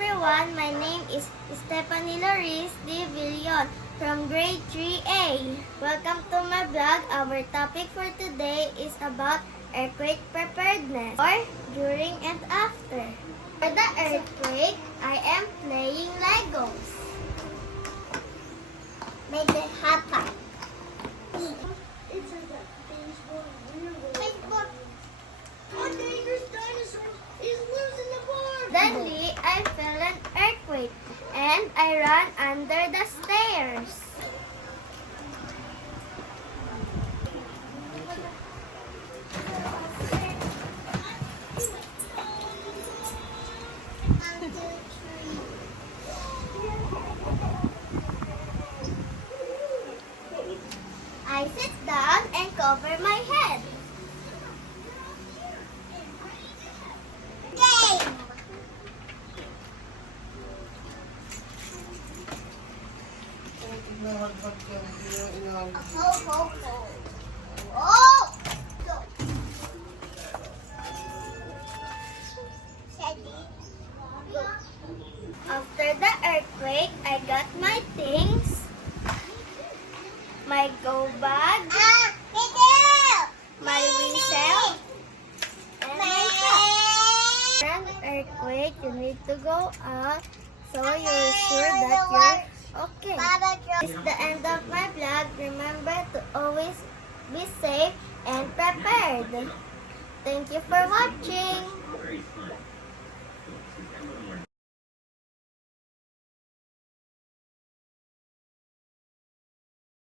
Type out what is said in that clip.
everyone, my name is Stephanie Loris de Villon from grade 3A. Welcome to my vlog. Our topic for today is about earthquake preparedness, or during and after. For the earthquake, I am playing Legos. Make it happen. Suddenly, I felt an earthquake and I ran under the stairs. I sit down and cover my head. Game! Ho, ho, ho. Oh! Go. Steady. Go. After the earthquake, I got my things, my go bag, my whistle, and my cup. During an earthquake, you need to go out so you're sure that you're okay. This is the end of my vlog. Remember to always be safe and prepared. Thank you for watching.